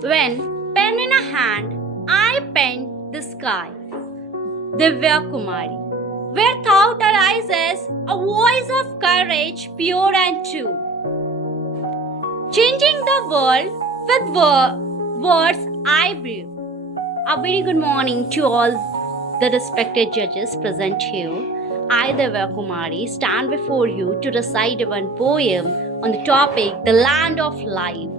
When, pen in a hand, I paint the sky. Divya Kumari. Where thought arises, a voice of courage, pure and true. Changing the world with words I brew. A very good morning to all the respected judges present here. I, Divya Kumari, stand before you to recite one poem on the topic The Land of Life.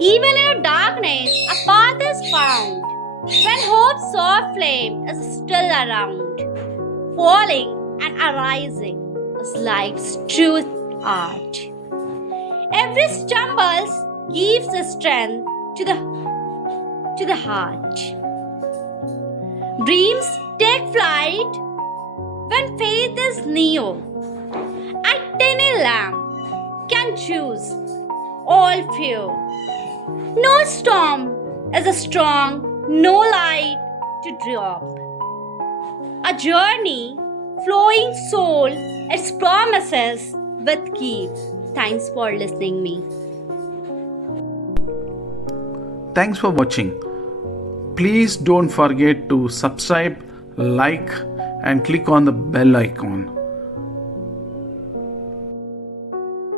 Even in darkness, a path is found. When hope's soft flame is still around, falling and arising is life's truth art. Every stumble gives strength to the heart. Dreams take flight when faith is near. A tiny lamb can choose all fear. No storm is strong, no light to drop. A journey, flowing soul, its promises with keep. Thanks for listening me. Thanks for watching. Please don't forget to subscribe, like, and click on the bell icon.